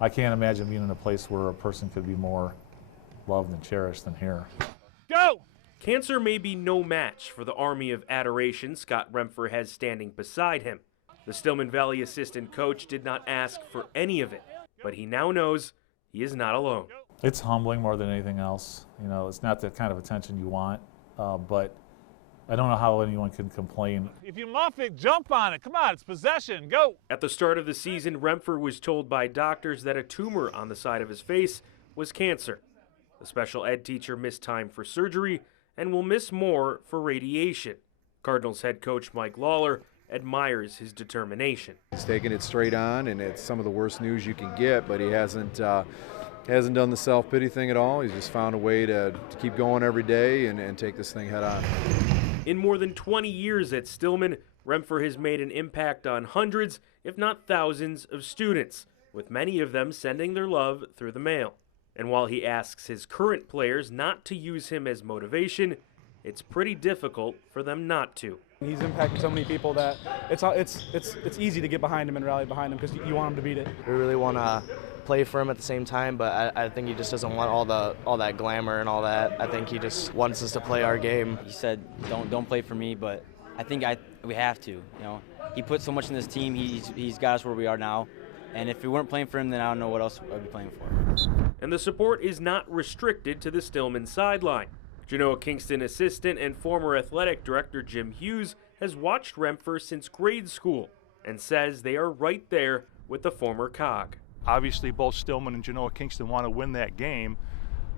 I can't imagine being in a place where a person could be more loved and cherished than here. Go! Cancer may be no match for the army of adoration Scott Remfer has standing beside him. The Stillman Valley assistant coach did not ask for any of it, but he now knows he is not alone. It's humbling more than anything else. You know, it's not the kind of attention you want, but I don't know how anyone can complain. If you muff it, jump on it. Come on, it's possession. Go. At the start of the season, Remfer was told by doctors that a tumor on the side of his face was cancer. The special ed teacher missed time for surgery and will miss more for radiation. Cardinals head coach Mike Lawler admires his determination. He's taking it straight on, and it's some of the worst news you can get, but he hasn't done the self-pity thing at all. He's just found a way to keep going every day and take this thing head on. In more than 20 years at Stillman, Remfer has made an impact on hundreds, if not thousands, of students, with many of them sending their love through the mail. And while he asks his current players not to use him as motivation, it's pretty difficult for them not to. He's impacted so many people that it's easy to get behind him and rally behind him because you want him to beat it. We really want to play for him at the same time, but I think he just doesn't want all that glamour and all that. I think he just wants us to play our game. He said, "Don't play for me," but I think we have to. You know, he put so much in this team. He's got us where we are now, and if we weren't playing for him, then I don't know what else I'd be playing for. And the support is not restricted to the Stillman sideline. Genoa Kingston assistant and former athletic director Jim Hughes has watched Remfer since grade school and says they are right there with the former Cog. Obviously, both Stillman and Genoa Kingston want to win that game.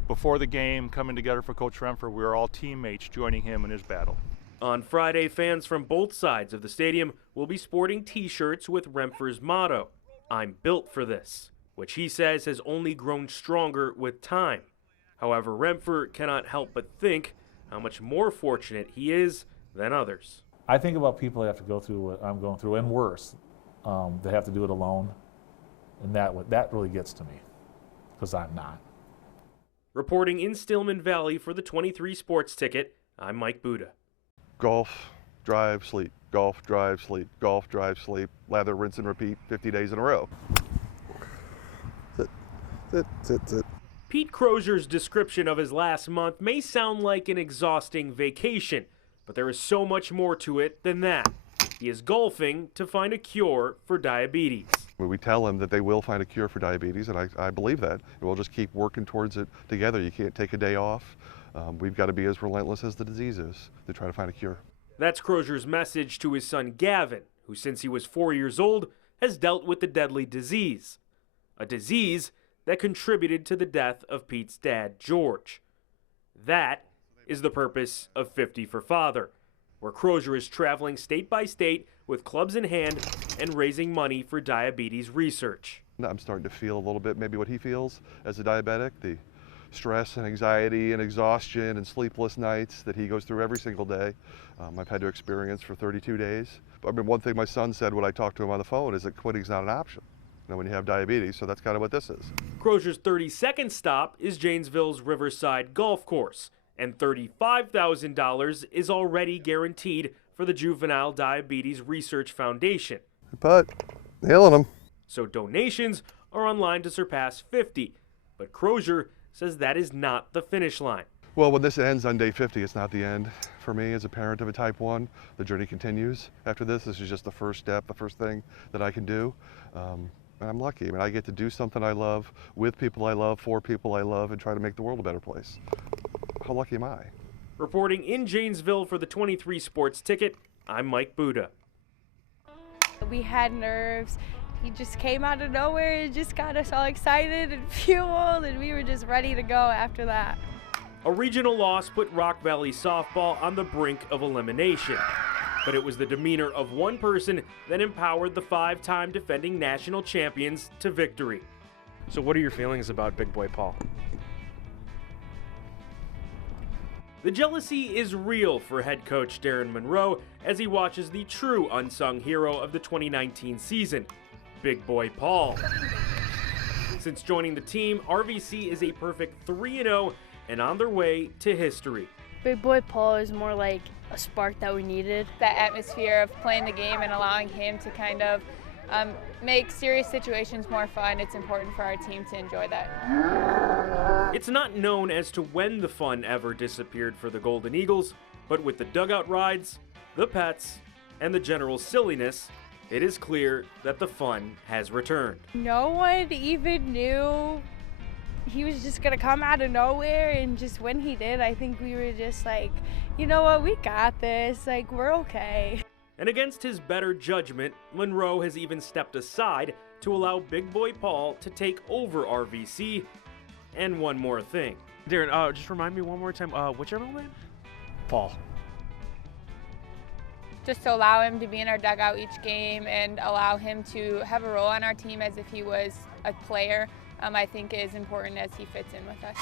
Before the game, coming together for Coach Remfer, we were all teammates joining him in his battle. On Friday, fans from both sides of the stadium will be sporting T-shirts with Remfer's motto, "I'm built for this," which he says has only grown stronger with time. However, Remfer cannot help but think how much more fortunate he is than others. I think about people that have to go through what I'm going through, and worse. They have to do it alone, and that really gets to me, because I'm not. Reporting in Stillman Valley for the 23 Sports Ticket, I'm Mike Buda. Golf, drive, sleep. Golf, drive, sleep. Golf, drive, sleep. Lather, rinse, and repeat 50 days in a row. Sit. Pete Crozier's description of his last month may sound like an exhausting vacation, but there is so much more to it than that. He is golfing to find a cure for diabetes. We tell him that they will find a cure for diabetes, and I believe that. And we'll just keep working towards it together. You can't take a day off. We've got to be as relentless as the disease is to try to find a cure. That's Crozier's message to his son Gavin, who since he was 4 years old has dealt with the deadly disease. A disease that contributed to the death of Pete's dad, George. That is the purpose of 50 for Father, where Crozier is traveling state by state with clubs in hand and raising money for diabetes research. I'm starting to feel a little bit maybe what he feels as a diabetic, the stress and anxiety and exhaustion and sleepless nights that he goes through every single day. I've had to experience for 32 days. I mean, one thing my son said when I talked to him on the phone is that quitting's not an option when you have diabetes, so that's kind of what this is. Crozier's 32nd stop is Janesville's Riverside Golf Course, and $35,000 is already guaranteed for the Juvenile Diabetes Research Foundation. But nailing them. So donations are on line to surpass 50, but Crozier says that is not the finish line. Well, when this ends on day 50, it's not the end for me as a parent of a type 1. The journey continues after this. This is just the first step, the first thing that I can do. And I'm lucky. I mean, I get to do something I love, with people I love, for people I love, and try to make the world a better place. How lucky am I? Reporting in Janesville for the 23 Sports Ticket, I'm Mike Buda. We had nerves. He just came out of nowhere and just got us all excited and fueled, and we were just ready to go after that. A regional loss put Rock Valley softball on the brink of elimination. But it was the demeanor of one person that empowered the 5-time defending national champions to victory. So what are your feelings about Big Boy Paul? The jealousy is real for head coach Darren Monroe as he watches the true unsung hero of the 2019 season, Big Boy Paul. Since joining the team, RVC is a perfect 3-0 and on their way to history. Big Boy Paul is more like a spark that we needed. That atmosphere of playing the game and allowing him to kind of make serious situations more fun. It's important for our team to enjoy that. It's not known as to when the fun ever disappeared for the Golden Eagles, but with the dugout rides, the pets, and the general silliness, it is clear that the fun has returned. No one even knew he was just gonna come out of nowhere, and just when he did, I think we were just like, you know what, we got this, like, we're okay. And against his better judgment, Monroe has even stepped aside to allow Big Boy Paul to take over RVC. And one more thing. Darren, just remind me one more time, what's your middle name? Paul. Just to allow him to be in our dugout each game and allow him to have a role on our team as if he was a player, I think is important as he fits in with us.